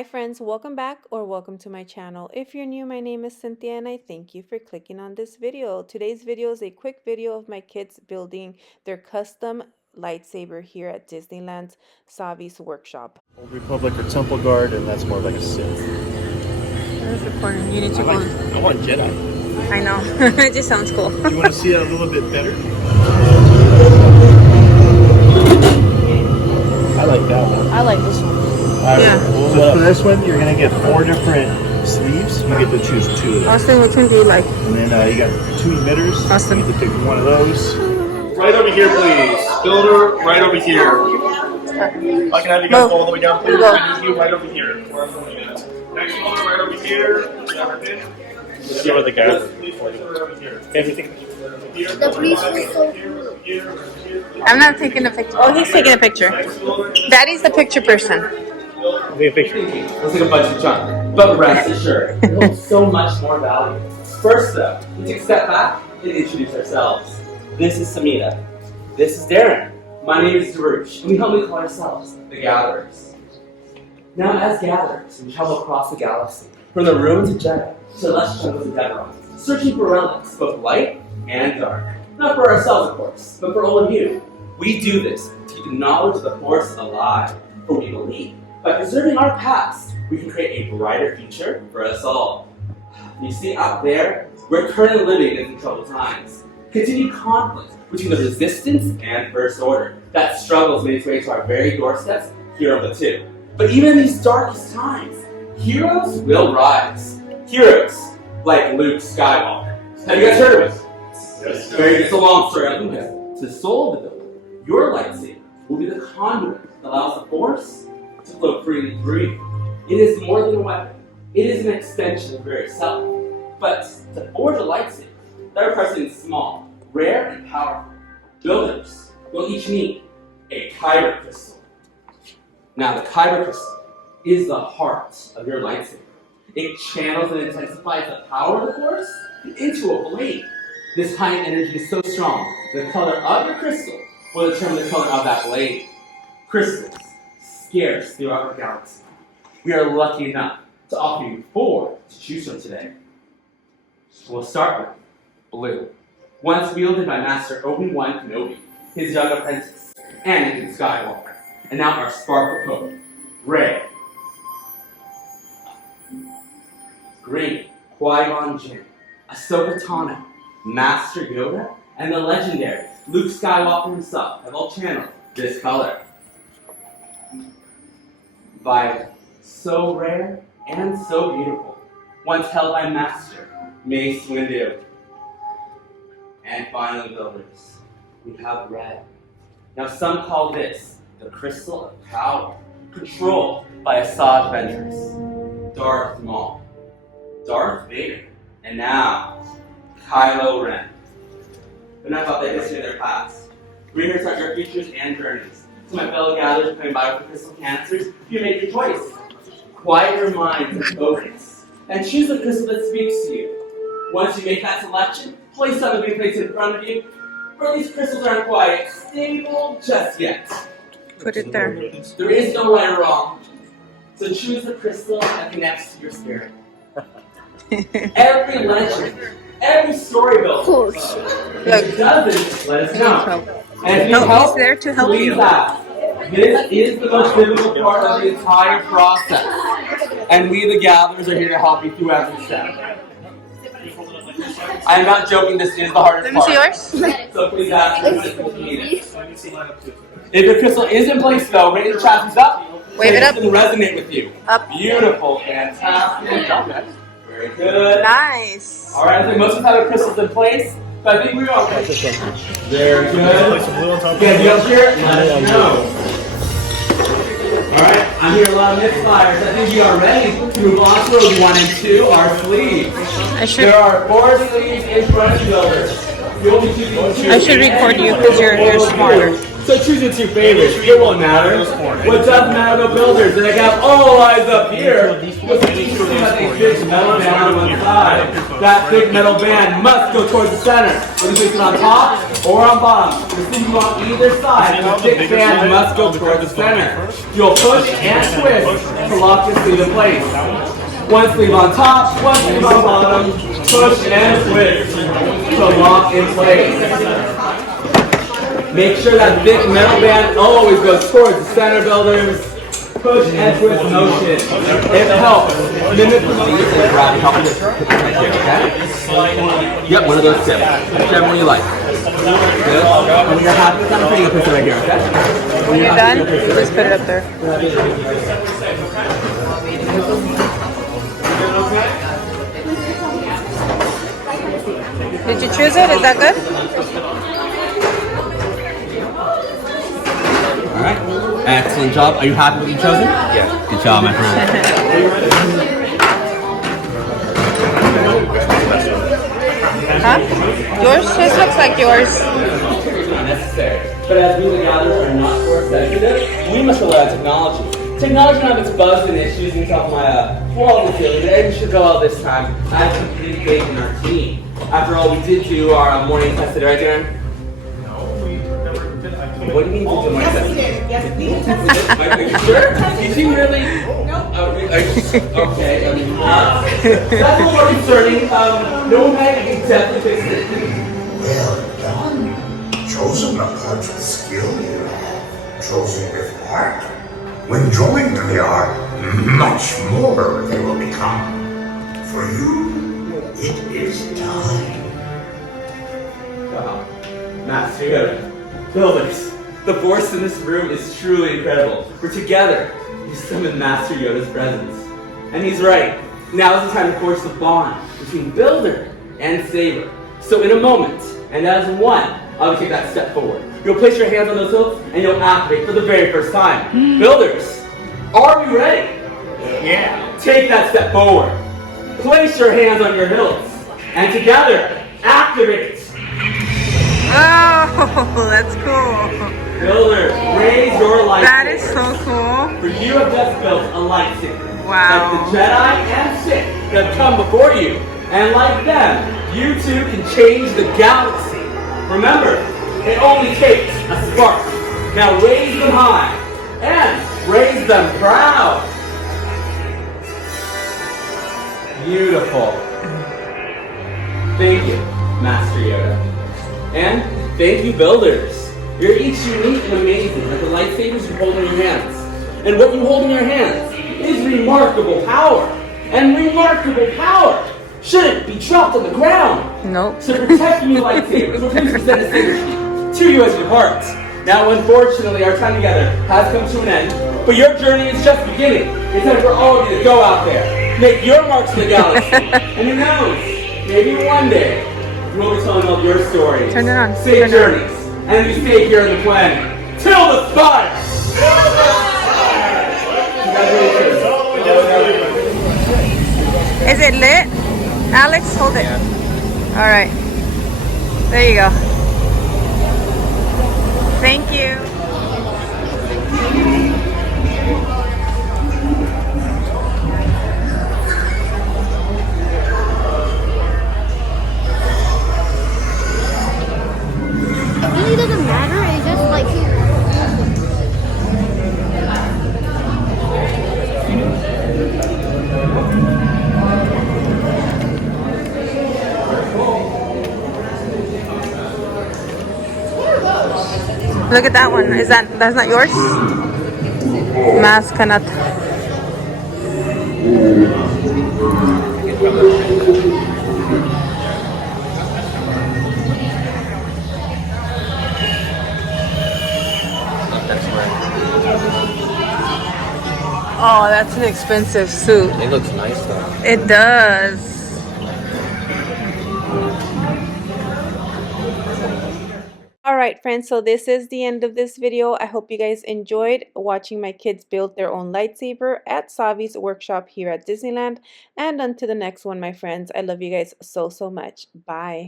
Hi friends, welcome back or welcome to my channel. If you're new, my name is Cynthia and I thank you for clicking on this video. Today's video is a quick video of my kids building their custom lightsaber here at Disneyland's Savi's workshop. Old Republic or Temple Guard, and that's more like a Sith. That's important. You need to I want Jedi. I know. It just sounds cool. You want to see it a little bit better? I like that one. I like this one. Yeah. So for this one, you're going to get 4 different sleeves. You get to choose 2 of them. Austin, which one do you like? And then you got 2 emitters. Awesome. You get to pick one of those. Right over here, please. Builder, right over here. I can have you guys all the way down, please. I need you right over here. Next one, right over here. Let's see where the guy is. The priest is so cool. I'm not taking a picture. Oh, he's taking a picture. Daddy's the picture person. Take a picture. Looks like a bunch of junk, but rest assured, it holds so much more value. First though, we take a step back and introduce ourselves. This is Samita. This is Darren. My name is Darush, and we humbly call ourselves the Gatherers. Now as Gatherers, we travel across the galaxy, from the ruins of Jeddah to the lush jungles of Deveron, searching for relics, both light and dark. Not for ourselves, of course, but for all of you. We do this to keep the knowledge of the Force alive, for we believe by preserving our past, we can create a brighter future for us all. You see, out there, we're currently living in troubled times. Continued conflict between the Resistance and First Order that struggles made its way to our very doorsteps here on the two. But even in these darkest times, heroes will rise. Heroes like Luke Skywalker. Have you guys heard of him? Yes. It's a long story. I'll do this. To the soul of the builder, your lightsaber will be the conduit that allows the Force to flow freely through you. It is more than a weapon. It is an extension of your very self. But to forge a lightsaber, that requires something small, rare, and powerful. Builders will each need a Kyber crystal. Now, the Kyber crystal is the heart of your lightsaber. It channels and intensifies the power of the Force into a blade. This high energy is so strong, the color of your crystal will determine the color of that blade. Crystals, scarce throughout the galaxy. We are lucky enough to offer you 4 to choose from today. We'll start with blue. Once wielded by Master Obi-Wan Kenobi, his young apprentice, Anakin Skywalker. And now our sparkle pope, red. Green, Qui-Gon Jinn, Ahsoka Tano, Master Yoda, and the legendary Luke Skywalker himself have all channeled this color. Violet, so rare and so beautiful, once held by Master Mace Windu. And finally, builders, we have red. Now some call this the crystal of power, controlled by Asajj Ventress, Darth Maul, Darth Vader, and now Kylo Ren. But not about the history of their past. We're here to start your futures and journeys. To my fellow gatherers coming by with the crystal cancers, you make your choice. Quiet your minds and focus, and choose the crystal that speaks to you. Once you make that selection, place something being placed in front of you. For these crystals aren't quite stable just yet. Put it there. There is no right or wrong. So choose the crystal that connects to your spirit. Every legend, every story built, Look. doesn't let us know. And if you No, help, he's there to help please you. ask. This is the most difficult part of the entire process. And we, the gatherers, are here to help you through every step. I'm not joking, this is the hardest part. Let me see yours. So please ask if you need it. If your crystal is in place though, raise the chassis up. Wave it up. So it can resonate with you. Up. Beautiful, fantastic. Very good. Nice. Alright, I think most of us have our crystals in place, but I think we're okay. Very good. Yeah, you up here? Let us know. Alright, I'm hearing a lot of misfires. I think you are ready to move on to road 1 and 2, our sleeves. There are 4 sleeves in front of you, builders. I should record you because you're smarter. So choose your two favorites. It won't matter. What does matter to builders? And I got all eyes up here. Because each of them has a big metal band on one side. That big metal band must go towards the center. Whether you place it on top or on bottom. The sleeve on either side. The thick band must go towards the center. You'll push and twist to lock the sleeve in place. One sleeve on top, one sleeve on bottom. Push and twist to lock in place. Make sure that thick metal band always goes towards the center, builders. Push and twist motion. It helps mimic the beat and grab and help you right here, okay? Yep, one of those tips. Whichever one you like. Good. And when you're happy with that, I'm putting a picture right here, okay? When you're done, you just put it up there. Did you choose it? Is that good? All right. Excellent job. Are you happy with what you've chosen? Yeah. Good job, my friend. Huh? Yours? This looks like yours. Not necessary. But as we the gatherers are not force sensitive, we must rely on technology. Technology can have its bugs and issues and stuff. My wall is feeling it should go out this time. I have complete faith in our team. After all, we did do our morning test today, right, Darren? What do you mean you did the morning test? Yes, we tested. Are you sure? Did you really? No. Okay. That's a little more concerning. No one had accepted it. Well done. Chosen a part of skill you have. Chosen with heart. When joined they are, much more they will become. For you, it is time. Wow. Master Yoda. Builders. The force in this room is truly incredible. We're together. You summon Master Yoda's presence. And he's right. Now is the time to forge the bond between Builder and Saber. So in a moment, and as one, I'll take that step forward. You'll place your hands on those hilts and you'll activate for the very first time. Builders, are we ready? Yeah. Take that step forward. Place your hands on your hilts and together, activate. Oh, that's cool. Builders, raise your lightsaber. That is so cool. For you have just built a lightsaber. Wow. Like the Jedi and Sith that have come before you. And like them, you too can change the galaxy. Remember, it only takes a spark. Now raise them high and raise them proud. Beautiful. Thank you, Master Yoda. And thank you, builders. You're each unique and amazing, like the lightsabers you hold in your hands. And what you hold in your hands is remarkable power. And remarkable power shouldn't be dropped on the ground. Nope. So protecting your lightsabers will please present a signature to you as your heart. Now, unfortunately, our time together has come to an end, but your journey is just beginning. It's time for all of you to go out there, make your marks in the galaxy, and who knows, maybe one day we'll be telling all your stories. Turn it on. Safe journeys, and you stay here on the planet till the spire. Congratulations. Is it lit? Alex, hold it. All right. There you go. Thank you. It really doesn't matter. It's just like. Look at that one. That's not yours? Mas kanat. Oh, that's an expensive suit. It looks nice though. It does. Alright friends, so this is the end of this video. I hope you guys enjoyed watching my kids build their own lightsaber at Savi's workshop here at Disneyland. And until the next one, my friends, I love you guys so much. Bye.